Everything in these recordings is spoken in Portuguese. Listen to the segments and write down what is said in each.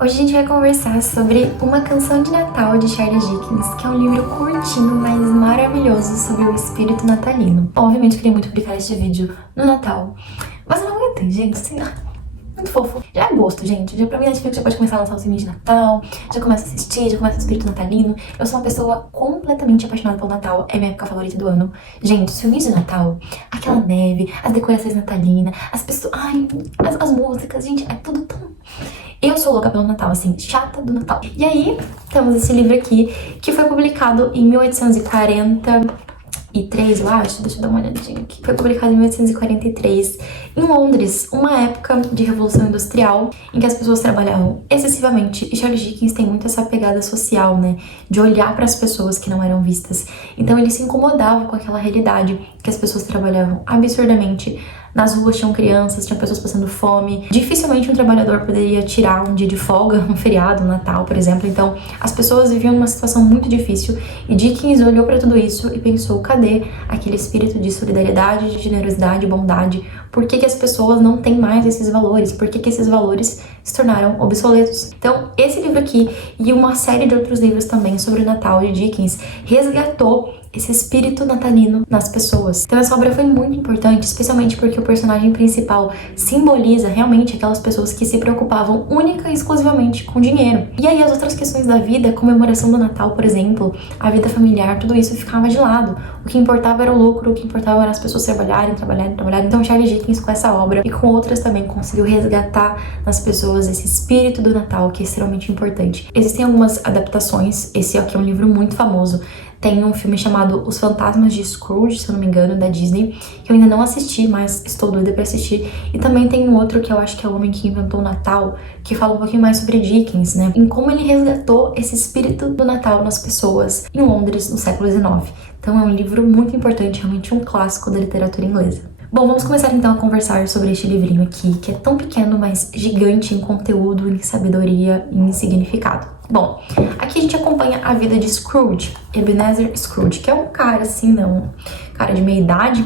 Hoje a gente vai conversar sobre Uma Canção de Natal de Charles Dickens, que é um livro curtinho, mas maravilhoso sobre o espírito natalino. Obviamente eu queria muito publicar este vídeo no Natal, mas eu não aguentei, gente, assim, muito fofo. Já é gosto, gente. Já pra mim, Netflix já pode começar a lançar os filmes de Natal, já começa a assistir, já começa o espírito natalino. Eu sou uma pessoa completamente apaixonada pelo Natal, é minha época favorita do ano. Gente, os filmes de Natal, aquela neve, as decorações natalinas, as pessoas, ai, as músicas, gente, é tudo tão... Eu sou louca pelo Natal, assim, chata do Natal. E aí, temos esse livro aqui, que foi publicado em 1843, eu acho. Deixa eu dar uma olhadinha aqui. Foi publicado em 1843, em Londres, uma época de Revolução Industrial, em que as pessoas trabalhavam excessivamente. E Charles Dickens tem muito essa pegada social, né? De olhar para as pessoas que não eram vistas. Então ele se incomodava com aquela realidade, que as pessoas trabalhavam absurdamente. Nas ruas tinham crianças, tinham pessoas passando fome. Dificilmente um trabalhador poderia tirar um dia de folga, um feriado, um Natal, por exemplo. Então, as pessoas viviam numa situação muito difícil e Dickens olhou para tudo isso e pensou, cadê aquele espírito de solidariedade, de generosidade, bondade? Por que as pessoas não têm mais esses valores? Por que esses valores se tornaram obsoletos? Então, esse livro aqui e uma série de outros livros também sobre o Natal de Dickens resgatou esse espírito natalino nas pessoas. Então essa obra foi muito importante, especialmente porque o personagem principal simboliza realmente aquelas pessoas que se preocupavam única e exclusivamente com dinheiro. E aí as outras questões da vida, a comemoração do Natal, por exemplo, a vida familiar, tudo isso ficava de lado. O que importava era o lucro, o que importava era as pessoas trabalharem. Então Charles Dickens com essa obra e com outras também conseguiu resgatar nas pessoas esse espírito do Natal, que é extremamente importante. Existem algumas adaptações, esse aqui é um livro muito famoso. Tem um filme chamado Os Fantasmas de Scrooge, se eu não me engano, da Disney, que eu ainda não assisti, mas estou doida pra assistir. E também tem um outro que eu acho que é O Homem que Inventou o Natal, que fala um pouquinho mais sobre Dickens, né? Em como ele resgatou esse espírito do Natal nas pessoas em Londres, no século XIX. Então é um livro muito importante, realmente um clássico da literatura inglesa. Bom, vamos começar então a conversar sobre este livrinho aqui, que é tão pequeno, mas gigante em conteúdo, em sabedoria e em significado. Bom, aqui a gente acompanha a vida de Scrooge, Ebenezer Scrooge, que é um cara assim, um cara de meia idade,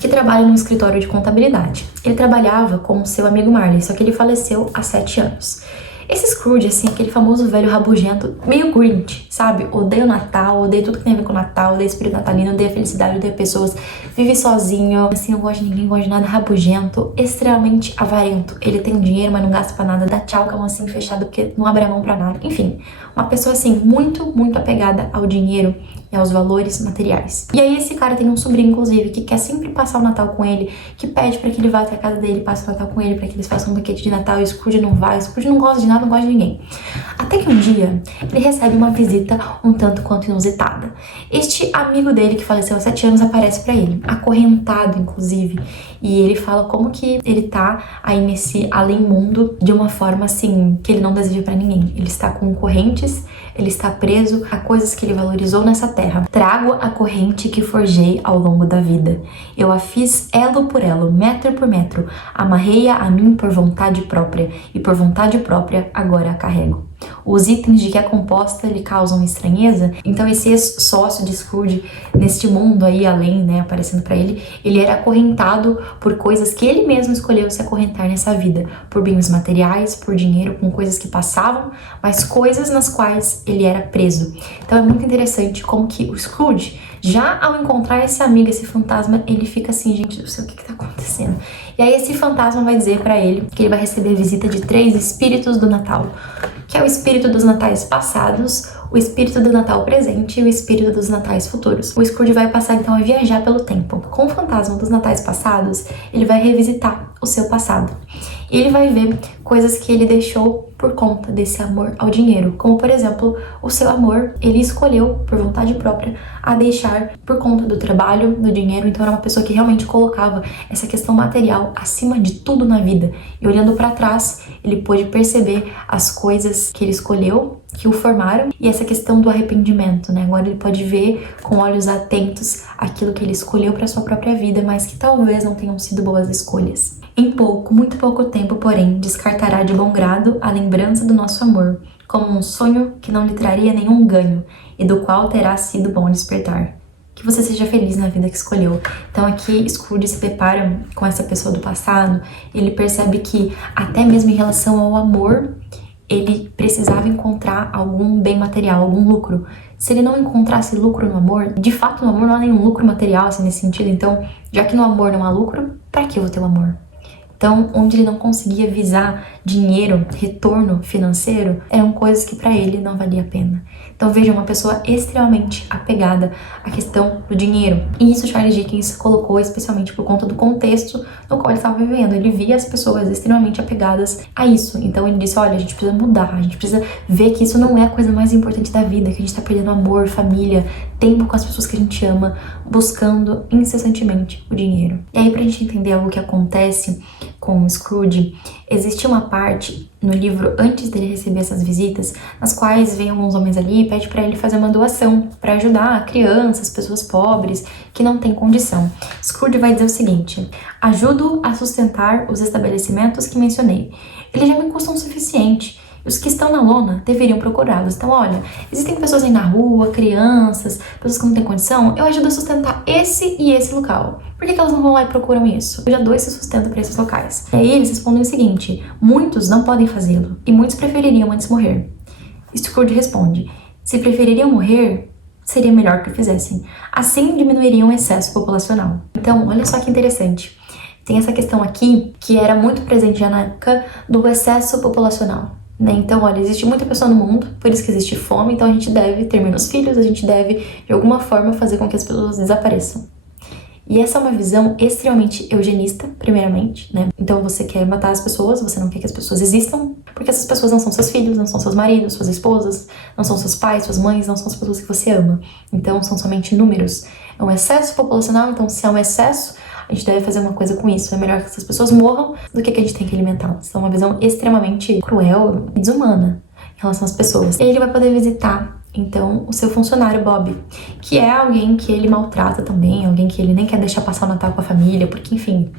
que trabalha num escritório de contabilidade. Ele trabalhava com o seu amigo Marley, só que ele faleceu há 7 anos. Esse Scrooge, assim, aquele famoso velho rabugento, meio Grinch, sabe? Odeia o Natal, odeia tudo que tem a ver com o Natal, odeia espírito natalino, odeia felicidade, odeia pessoas, vive sozinho, assim, não gosta de ninguém, não gosta de nada, rabugento, extremamente avarento. Ele tem dinheiro, mas não gasta pra nada, dá tchau com a mão assim fechada porque não abre a mão pra nada. Enfim, uma pessoa, assim, muito, muito apegada ao dinheiro e aos valores materiais. E aí esse cara tem um sobrinho, inclusive, que quer sempre passar o Natal com ele, que pede pra que ele vá até a casa dele, passe o Natal com ele, pra que eles façam um banquete de Natal, e o Scrooge não vai, o Scrooge não gosta de nada, não gosta de ninguém. Até que um dia, ele recebe uma visita um tanto quanto inusitada. Este amigo dele, que faleceu há 7 anos, aparece pra ele, acorrentado, inclusive, e ele fala como que ele tá aí nesse além-mundo de uma forma, assim, que ele não deseja pra ninguém. Ele está com correntes, ele está preso a coisas que ele valorizou nessa terra. Trago a corrente que forjei ao longo da vida. Eu a fiz elo por elo, metro por metro. Amarrei-a a mim por vontade própria, e por vontade própria agora a carrego. Os itens de que é composta lhe causam estranheza. Então esse ex-sócio de Scrooge, neste mundo aí além, né, aparecendo pra ele, ele era acorrentado por coisas que ele mesmo escolheu se acorrentar nessa vida, por bens materiais, por dinheiro, com coisas que passavam, mas coisas nas quais ele era preso. Então é muito interessante como que o Scrooge, já ao encontrar esse amigo, esse fantasma, ele fica assim, gente do céu, o que tá acontecendo? E aí esse fantasma vai dizer pra ele que ele vai receber a visita de 3 espíritos do Natal, que é o espírito dos natais passados, o espírito do Natal presente e o espírito dos natais futuros. O Scrooge vai passar então a viajar pelo tempo. Com o fantasma dos natais passados, ele vai revisitar o seu passado. E ele vai ver coisas que ele deixou por conta desse amor ao dinheiro. Como, por exemplo, o seu amor, ele escolheu, por vontade própria, a deixar por conta do trabalho, do dinheiro. Então era uma pessoa que realmente colocava essa questão material acima de tudo na vida. E olhando para trás, ele pôde perceber as coisas que ele escolheu, que o formaram, e essa questão do arrependimento, né? Agora ele pode ver com olhos atentos aquilo que ele escolheu para sua própria vida, mas que talvez não tenham sido boas escolhas. Em pouco, muito pouco tempo, porém, descartará de bom grado a lembrança do nosso amor, como um sonho que não lhe traria nenhum ganho, e do qual terá sido bom despertar. Que você seja feliz na vida que escolheu. Então aqui Scrooge se depara com essa pessoa do passado, ele percebe que até mesmo em relação ao amor, ele precisava encontrar algum bem material, algum lucro. Se ele não encontrasse lucro no amor, de fato no amor não há nenhum lucro material assim, nesse sentido, então, já que no amor não há lucro, pra que eu vou ter o amor? Então, onde ele não conseguia visar dinheiro, retorno financeiro, eram coisas que para ele não valia a pena. Então, veja, uma pessoa extremamente apegada à questão do dinheiro. E isso Charles Dickens colocou especialmente por conta do contexto no qual ele estava vivendo. Ele via as pessoas extremamente apegadas a isso. Então, ele disse, olha, a gente precisa mudar, a gente precisa ver que isso não é a coisa mais importante da vida, que a gente está perdendo amor, família, tempo com as pessoas que a gente ama, buscando incessantemente o dinheiro. E aí, pra gente entender algo que acontece com o Scrooge, existe uma parte no livro, antes dele receber essas visitas, nas quais vem alguns homens ali e pede para ele fazer uma doação para ajudar crianças, pessoas pobres que não têm condição. Scrooge vai dizer o seguinte: ajudo a sustentar os estabelecimentos que mencionei. Eles já me custam o suficiente. Os que estão na lona deveriam procurá-los. Então, olha, existem pessoas aí na rua, crianças, pessoas que não têm condição, eu ajudo a sustentar esse e esse local. Por que elas não vão lá e procuram isso? Eu já dou esse sustento para esses locais. E aí eles respondem o seguinte: muitos não podem fazê-lo, e muitos prefeririam antes morrer. Scrooge responde: se prefeririam morrer, seria melhor que o fizessem. Assim diminuiriam o excesso populacional. Então, olha só que interessante. Tem essa questão aqui, que era muito presente já na época do excesso populacional. Então, olha, existe muita pessoa no mundo, por isso que existe fome, então a gente deve ter menos filhos, a gente deve, de alguma forma, fazer com que as pessoas desapareçam. E essa é uma visão extremamente eugenista, primeiramente, né? Então você quer matar as pessoas, você não quer que as pessoas existam, porque essas pessoas não são seus filhos, não são seus maridos, suas esposas, não são seus pais, suas mães, não são as pessoas que você ama. Então são somente números. É um excesso populacional, então se é um excesso, a gente deve fazer uma coisa com isso. É melhor que essas pessoas morram do que a gente tem que alimentá-las. Então é uma visão extremamente cruel e desumana em relação às pessoas. E ele vai poder visitar, então, o seu funcionário Bob, que é alguém que ele maltrata também, alguém que ele nem quer deixar passar o Natal com a família, porque, enfim,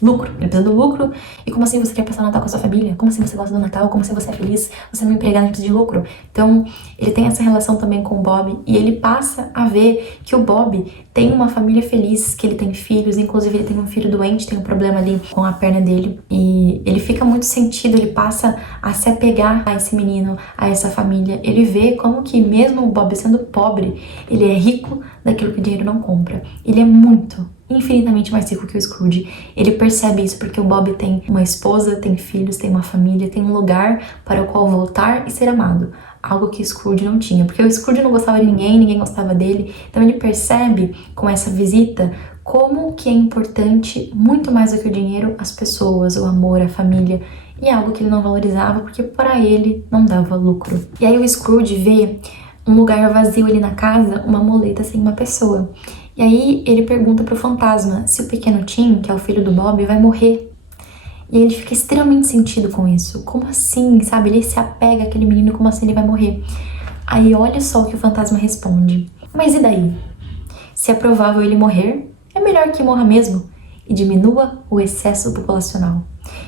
lucro, ele precisa do lucro. E como assim você quer passar o Natal com a sua família? Como assim você gosta do Natal? Como assim você é feliz? Você não é empregado, precisa de lucro. Então, ele tem essa relação também com o Bob, e ele passa a ver que o Bob tem uma família feliz, que ele tem filhos, inclusive ele tem um filho doente, tem um problema ali com a perna dele, e ele fica muito sentido, ele passa a se apegar a esse menino, a essa família. Ele vê como que mesmo o Bob sendo pobre, ele é rico daquilo que o dinheiro não compra. Ele é infinitamente mais rico que o Scrooge. Ele percebe isso porque o Bob tem uma esposa, tem filhos, tem uma família, tem um lugar para o qual voltar e ser amado. Algo que o Scrooge não tinha, porque o Scrooge não gostava de ninguém, ninguém gostava dele. Então ele percebe com essa visita como que é importante, muito mais do que o dinheiro, as pessoas, o amor, a família. E é algo que ele não valorizava porque para ele não dava lucro. E aí o Scrooge vê um lugar vazio ali na casa, uma muleta sem uma pessoa. E aí ele pergunta pro fantasma se o pequeno Tim, que é o filho do Bob, vai morrer. E ele fica extremamente sentido com isso. Como assim, sabe? Ele se apega àquele menino, como assim ele vai morrer? Aí olha só o que o fantasma responde: mas e daí? Se é provável ele morrer, é melhor que morra mesmo e diminua o excesso populacional.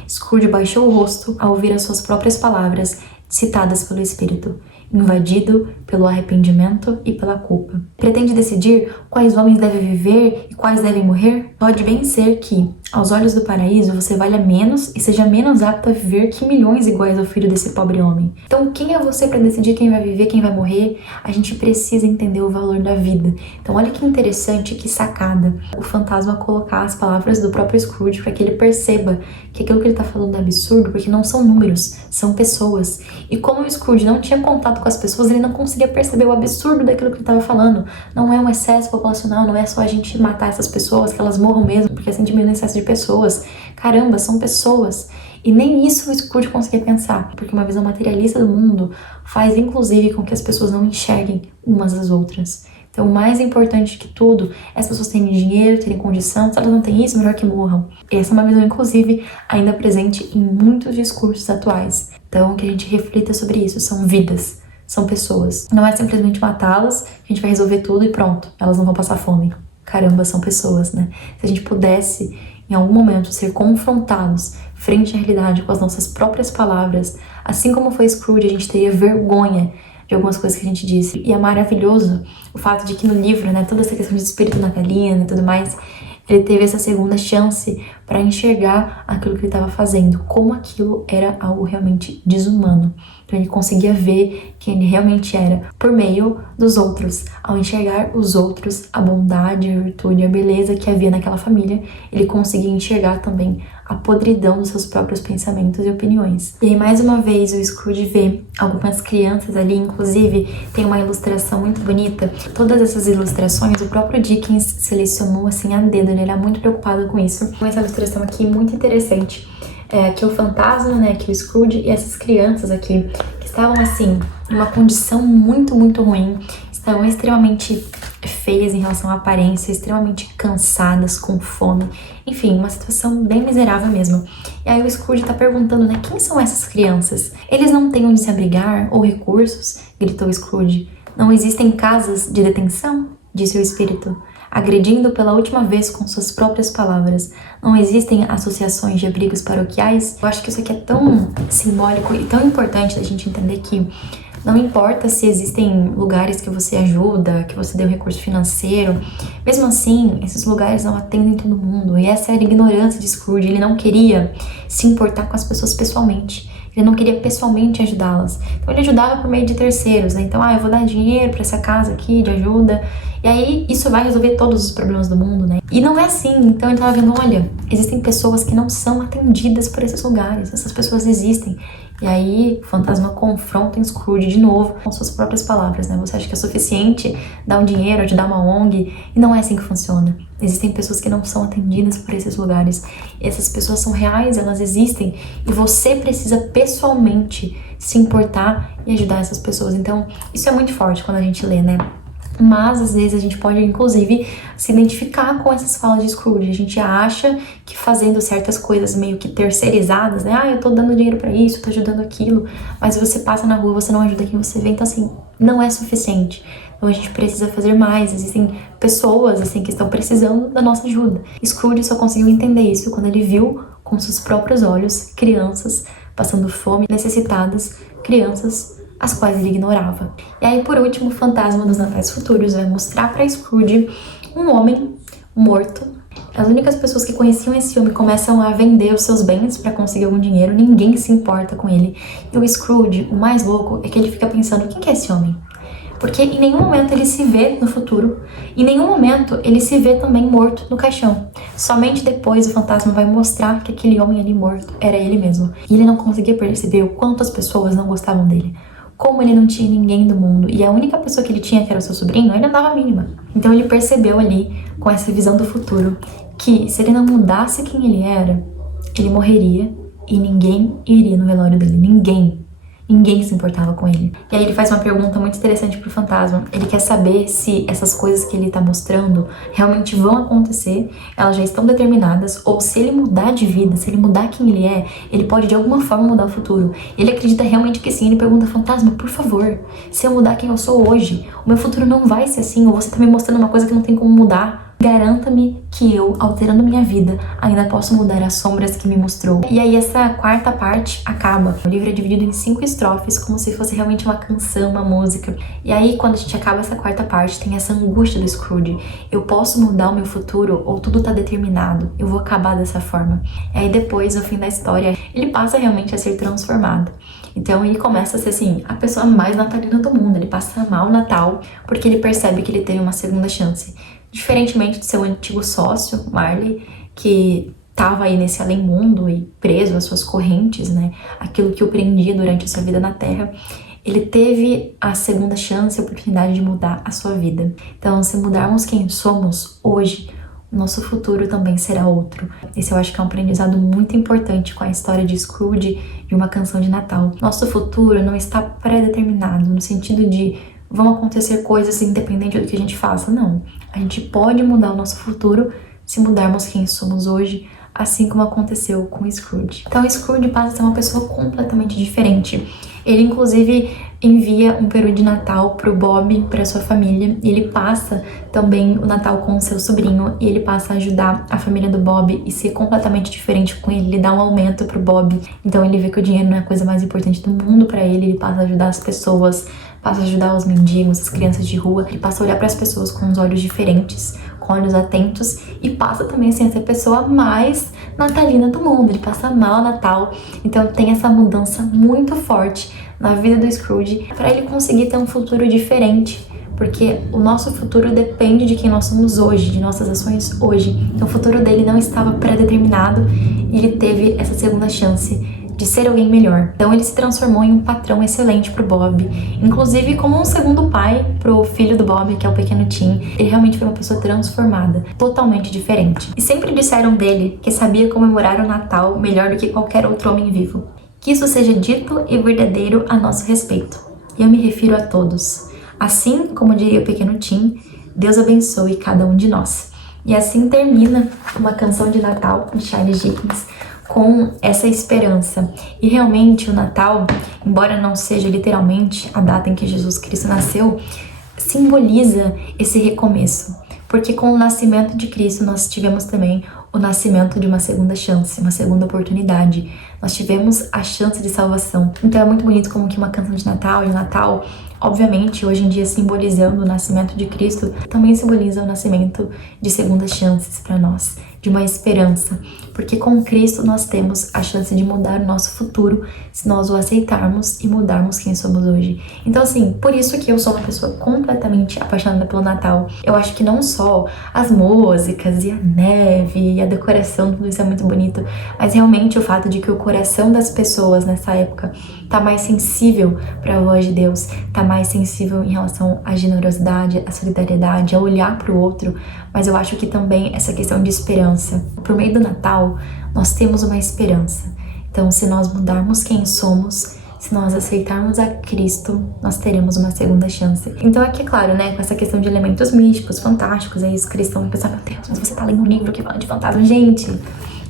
Scrooge baixou o rosto ao ouvir as suas próprias palavras citadas pelo espírito, invadido pelo arrependimento e pela culpa. Pretende decidir quais homens devem viver e quais devem morrer? Pode bem ser que, aos olhos do paraíso, você valha menos e seja menos apto a viver que milhões iguais ao filho desse pobre homem. Então, quem é você para decidir quem vai viver, quem vai morrer? A gente precisa entender o valor da vida. Então, olha que interessante, que sacada, o fantasma colocar as palavras do próprio Scrooge para que ele perceba que aquilo que ele está falando é absurdo, porque não são números, são pessoas. E como o Scrooge não tinha contato com as pessoas, ele não conseguia perceber o absurdo daquilo que ele estava falando. Não é um excesso populacional, não é só a gente matar essas pessoas, que elas morram mesmo, porque assim diminui o excesso de pessoas. Caramba, são pessoas. E nem isso o Scrooge conseguia pensar, porque uma visão materialista do mundo faz inclusive com que as pessoas não enxerguem umas às outras. Então, o mais importante que tudo é as pessoas terem dinheiro, terem condição. Se elas não têm isso, melhor que morram. Essa é uma visão, inclusive, ainda presente em muitos discursos atuais. Então, que a gente reflita sobre isso. São vidas, são pessoas. Não é simplesmente matá-las, a gente vai resolver tudo e pronto, elas não vão passar fome. Caramba, são pessoas, né? Se a gente pudesse, em algum momento, ser confrontados frente à realidade com as nossas próprias palavras, assim como foi Scrooge, a gente teria vergonha de algumas coisas que a gente disse. E é maravilhoso o fato de que no livro, né, toda essa questão de espírito natalino e tudo mais, ele teve essa segunda chance para enxergar aquilo que ele estava fazendo, como aquilo era algo realmente desumano. Então ele conseguia ver quem ele realmente era por meio dos outros. Ao enxergar os outros, a bondade, a virtude, a beleza que havia naquela família, ele conseguia enxergar também a podridão dos seus próprios pensamentos e opiniões. E aí, mais uma vez, o Scrooge vê algumas crianças ali, inclusive tem uma ilustração muito bonita. Todas essas ilustrações, o próprio Dickens selecionou assim a dedo, ele era muito preocupado com isso. Com essa ilustração aqui, muito interessante. Aqui o fantasma, né, aqui o Scrooge e essas crianças aqui, que estavam assim, em uma condição muito, muito ruim, estavam extremamente feias em relação à aparência, extremamente cansadas, com fome, enfim, uma situação bem miserável mesmo. E aí o Scrooge tá perguntando, né, quem são essas crianças? Eles não têm onde se abrigar ou recursos? Gritou Scrooge. Não existem casas de detenção? Disse o espírito, agredindo pela última vez com suas próprias palavras. Não existem associações de abrigos paroquiais? Eu acho que isso aqui é tão simbólico e tão importante da gente entender que não importa se existem lugares que você ajuda, que você deu recurso financeiro, mesmo assim, esses lugares não atendem todo mundo. E essa era a ignorância de Scrooge. Ele não queria se importar com as pessoas pessoalmente. Ele não queria pessoalmente ajudá-las. Então ele ajudava por meio de terceiros, né? Então, eu vou dar dinheiro para essa casa aqui de ajuda. E aí, isso vai resolver todos os problemas do mundo, né? E não é assim. Então ele tava vendo, olha, existem pessoas que não são atendidas por esses lugares. Essas pessoas existem. E aí, o fantasma confronta Scrooge de novo com suas próprias palavras, né? Você acha que é suficiente dar um dinheiro, ajudar uma ONG? E não é assim que funciona. Existem pessoas que não são atendidas por esses lugares. Essas pessoas são reais, elas existem. E você precisa pessoalmente se importar e ajudar essas pessoas. Então, isso é muito forte quando a gente lê, né? Mas, às vezes, a gente pode, inclusive, se identificar com essas falas de Scrooge. A gente acha que fazendo certas coisas meio que terceirizadas, né? Eu tô dando dinheiro pra isso, tô ajudando aquilo. Mas você passa na rua, você não ajuda quem você vê. Então, assim, não é suficiente. Então, a gente precisa fazer mais. Existem pessoas, assim, que estão precisando da nossa ajuda. Scrooge só conseguiu entender isso quando ele viu com seus próprios olhos crianças passando fome, necessitadas, crianças as quais ele ignorava. E aí, por último, o fantasma dos Natais Futuros vai mostrar para Scrooge um homem morto. As únicas pessoas que conheciam esse homem começam a vender os seus bens para conseguir algum dinheiro, ninguém se importa com ele. E o Scrooge, o mais louco, é que ele fica pensando, quem que é esse homem? Porque em nenhum momento ele se vê no futuro, em nenhum momento ele se vê também morto no caixão. Somente depois o fantasma vai mostrar que aquele homem ali morto era ele mesmo. E ele não conseguia perceber o quanto as pessoas não gostavam dele. Como ele não tinha ninguém do mundo e a única pessoa que ele tinha, que era o seu sobrinho, ele andava a mínima. Então ele percebeu ali, com essa visão do futuro, que se ele não mudasse quem ele era, ele morreria e ninguém iria no velório dele. Ninguém se importava com ele. E aí ele faz uma pergunta muito interessante pro fantasma. Ele quer saber se essas coisas que ele tá mostrando realmente vão acontecer, elas já estão determinadas, ou se ele mudar de vida, se ele mudar quem ele é, ele pode de alguma forma mudar o futuro. Ele acredita realmente que sim. Ele pergunta, fantasma, por favor, se eu mudar quem eu sou hoje, o meu futuro não vai ser assim, ou você tá me mostrando uma coisa que não tem como mudar. Garanta-me que eu, alterando minha vida, ainda posso mudar as sombras que me mostrou. E aí essa quarta parte acaba. O livro é dividido em 5 estrofes, como se fosse realmente uma canção, uma música. E aí quando a gente acaba essa quarta parte, tem essa angústia do Scrooge. Eu posso mudar o meu futuro ou tudo tá determinado? Eu vou acabar dessa forma. E aí depois, no fim da história, ele passa realmente a ser transformado. Então ele começa a ser assim, a pessoa mais natalina do mundo. Ele passa a amar o Natal porque ele percebe que ele teve uma segunda chance. Diferentemente do seu antigo sócio, Marley, que estava aí nesse além-mundo e preso às suas correntes, né? Aquilo que o prendia durante a sua vida na Terra, ele teve a segunda chance, a oportunidade de mudar a sua vida. Então, se mudarmos quem somos hoje, o nosso futuro também será outro. Esse eu acho que é um aprendizado muito importante com a história de Scrooge e uma canção de Natal. Nosso futuro não está pré-determinado, no sentido de vão acontecer coisas independente do que a gente faça. Não. A gente pode mudar o nosso futuro se mudarmos quem somos hoje, assim como aconteceu com Scrooge. Então Scrooge passa a ser uma pessoa completamente diferente. Ele, inclusive, envia um peru de Natal pro Bob, pra sua família. E ele passa também o Natal com o seu sobrinho. E ele passa a ajudar a família do Bob e ser completamente diferente com ele. Ele dá um aumento pro Bob. Então ele vê que o dinheiro não é a coisa mais importante do mundo pra ele. Ele passa a ajudar as pessoas, passa a ajudar os mendigos, as crianças de rua. Ele passa a olhar para as pessoas com os olhos diferentes, com olhos atentos. E passa também assim, a ser a pessoa mais natalina do mundo, ele passa mal o Natal, então tem essa mudança muito forte na vida do Scrooge para ele conseguir ter um futuro diferente, porque o nosso futuro depende de quem nós somos hoje, de nossas ações hoje. Então o futuro dele não estava pré-determinado e ele teve essa segunda chance de ser alguém melhor. Então ele se transformou em um patrão excelente pro Bob, inclusive como um segundo pai pro filho do Bob, que é o pequeno Tim. Ele realmente foi uma pessoa transformada, totalmente diferente. E sempre disseram dele que sabia comemorar o Natal melhor do que qualquer outro homem vivo. Que isso seja dito e verdadeiro a nosso respeito. E eu me refiro a todos. Assim, como diria o pequeno Tim, Deus abençoe cada um de nós. E assim termina uma canção de Natal de Charles Dickens com essa esperança. E realmente o Natal, embora não seja literalmente a data em que Jesus Cristo nasceu, simboliza esse recomeço. Porque com o nascimento de Cristo nós tivemos também o nascimento de uma segunda chance, uma segunda oportunidade. Nós tivemos a chance de salvação. Então é muito bonito como que uma canção de Natal, e o Natal, obviamente, hoje em dia simbolizando o nascimento de Cristo, também simboliza o nascimento de segundas chances para nós, de uma esperança. Porque com Cristo nós temos a chance de mudar o nosso futuro se nós o aceitarmos e mudarmos quem somos hoje. Então assim, por isso que eu sou uma pessoa completamente apaixonada pelo Natal. Eu acho que não só as músicas e a neve e a decoração, tudo isso é muito bonito, mas realmente o fato de que o coração das pessoas nessa época tá mais sensível para a voz de Deus, tá mais sensível em relação à generosidade, à solidariedade, a olhar para o outro. Mas eu acho que também essa questão de esperança. Por meio do Natal, nós temos uma esperança. Então, se nós mudarmos quem somos, se nós aceitarmos a Cristo, nós teremos uma segunda chance. Então aqui, é claro, né, com essa questão de elementos místicos, fantásticos, aí os cristãos vão pensar, meu Deus, mas você tá lendo um livro que fala de fantasma. Gente,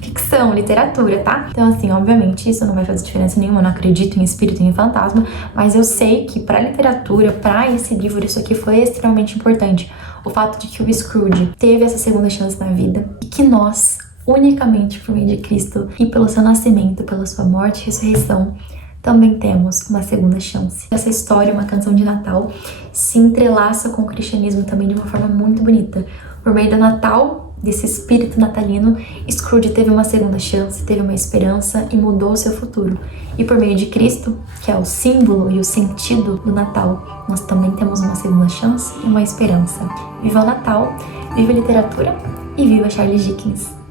ficção, literatura, tá? Então assim, obviamente isso não vai fazer diferença nenhuma, eu não acredito em espírito e em fantasma, mas eu sei que pra literatura, pra esse livro, isso aqui foi extremamente importante. O fato de que o Scrooge teve essa segunda chance na vida e que nós, unicamente por meio de Cristo e pelo seu nascimento, pela sua morte e ressurreição, também temos uma segunda chance. Essa história, uma canção de Natal, se entrelaça com o cristianismo também de uma forma muito bonita. Por meio do Natal, desse espírito natalino, Scrooge teve uma segunda chance, teve uma esperança e mudou o seu futuro. E por meio de Cristo, que é o símbolo e o sentido do Natal, nós também temos uma segunda chance e uma esperança. Viva o Natal, viva a literatura e viva Charles Dickens!